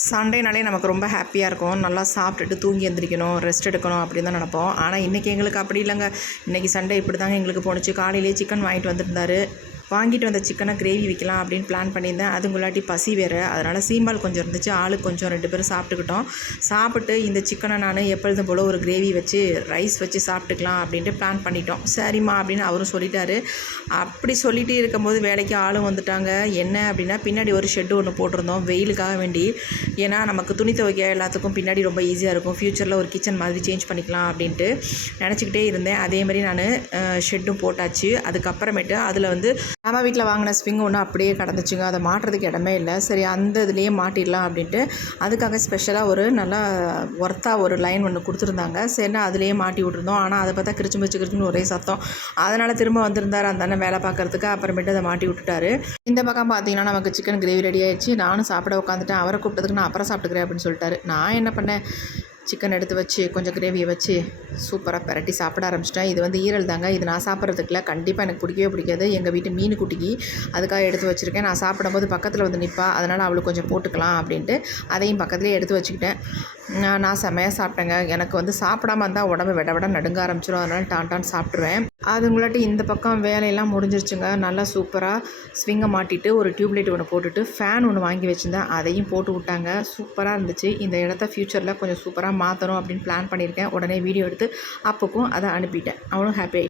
சண்டேனாலே நமக்கு ரொம்ப ஹாப்பியாக இருக்கும். நல்லா சாப்பிட்டுட்டு தூங்கி எந்திரிக்கணும், ரெஸ்ட் எடுக்கணும் அப்படின்னு தான் நினப்போம். ஆனால் இன்றைக்கி எங்களுக்கு அப்படி இல்லைங்க. இன்றைக்கி சண்டே இப்படி தாங்க எங்களுக்கு போணுச்சு. காலையிலேயே சிக்கன் வாங்கிட்டு வந்திருந்தாரு. வாங்கிட்டு வந்த சிக்கனை கிரேவி வைக்கலாம் அப்படின்னு பிளான் பண்ணியிருந்தேன். அதுங்குள்ளாட்டி பசி வேறு, அதனால் சீம்பால் கொஞ்சம் இருந்துச்சு. ஆளுக்கு கொஞ்சம் 2 பேரும் சாப்பிட்டுக்கிட்டோம். சாப்பிட்டு இந்த சிக்கனை நான் எப்பொழுதும் போல் ஒரு கிரேவி வச்சு ரைஸ் வச்சு சாப்பிட்டுக்கலாம் அப்படின்ட்டு பிளான் பண்ணிட்டோம். சரிம்மா அப்படின்னு அவரும் சொல்லிட்டாரு. அப்படி சொல்லிகிட்டே இருக்கும்போது வேலைக்கு ஆளும் வந்துட்டாங்க. என்ன அப்படின்னா, பின்னாடி ஒரு ஷெட்டு ஒன்று போட்டிருந்தோம் வெயிலுக்காக வேண்டி. ஏன்னா நமக்கு துணி துவைக்க எல்லாத்துக்கும் பின்னாடி ரொம்ப ஈஸியாக இருக்கும். ஃப்யூச்சரில் ஒரு கிச்சன் மாதிரி சேஞ்ச் பண்ணிக்கலாம் அப்படின்ட்டு நினச்சிக்கிட்டே இருந்தேன். அதேமாதிரி நான் ஷெட்டும் போட்டாச்சு. அதுக்கப்புறமேட்டு அதில் நம்ம வீட்டில் வாங்கின ஸ்விங் ஒன்று அப்படியே கிடந்துச்சுங்க. அதை மாட்டுறதுக்கு இடமே இல்லை. சரி, அந்த இதுலேயே மாட்டிடலாம் அப்படின்ட்டு அதுக்காக ஸ்பெஷலாக ஒரு நல்லா ஒர்த்தாக ஒரு லைன் ஒன்று கொடுத்துருந்தாங்க. சரினா அதுலேயே மாட்டி விட்ருந்தோம். ஆனால் அதை பார்த்தா கிரிச்சுன்னு ஒரே சத்தம். அதனால் திரும்ப வந்திருந்தார் அந்த அண்ணன் வேலை பார்க்குறதுக்கு. அப்புறமேட்டு அதை மாட்டி விட்டுட்டாரு. இந்த பக்கம் பார்த்தீங்கன்னா நமக்கு சிக்கன் கிரேவி ரெடி ஆகிடுச்சு. நானும் சாப்பிட உட்காந்துட்டேன். அவரை கூப்பிட்டதுக்கு நான் அப்புறம் சாப்பிட்டுக்கிறேன் அப்படின்னு சொல்லிட்டாரு. நான் என்ன பண்ணேன், சிக்கன் எடுத்து வச்சு கொஞ்சம் கிரேவியை வச்சு சூப்பராக பெரட்டி சாப்பிட ஆரம்பிச்சிட்டேன். இது ஈரல் தாங்க. இது நான் சாப்பிட்றதுக்குல கண்டிப்பாக எனக்கு பிடிக்கவே பிடிக்காது. எங்கள் வீட்டு மீன் குட்டிக்கு அதுக்காக எடுத்து வச்சுருக்கேன். நான் சாப்பிடும்போது பக்கத்தில் நிற்பா, அதனால் அவளுக்கு கொஞ்சம் போட்டுக்கலாம் அப்படின்ட்டு அதையும் பக்கத்துலேயே எடுத்து வச்சுக்கிட்டேன். நான் செம்மையாக சாப்பிட்டேங்க. எனக்கு சாப்பிடாம இருந்தால் உடம்பு விட நடுங்க ஆரம்பிச்சிடும். அதனால் டான் சாப்பிட்ருவேன். அதுங்களாட்டி இந்த பக்கம் வேலையெல்லாம் முடிஞ்சிருச்சுங்க. நல்லா சூப்பராக ஸ்விங்கை மாட்டிட்டு ஒரு டியூப்லைட் ஒன்று போட்டுட்டு ஃபேன் ஒன்று வாங்கி வச்சுருந்தேன். அதையும் போட்டு விட்டாங்க. சூப்பராக இருந்துச்சு. இந்த இடத்த ஃப்யூச்சரில் கொஞ்சம் சூப்பராக மாற்றணும் அப்படின்னு பிளான் பண்ணியிருக்கேன். உடனே வீடியோ எடுத்து அப்போக்கும் அதை அனுப்பிட்டேன். அவனும் ஹாப்பி.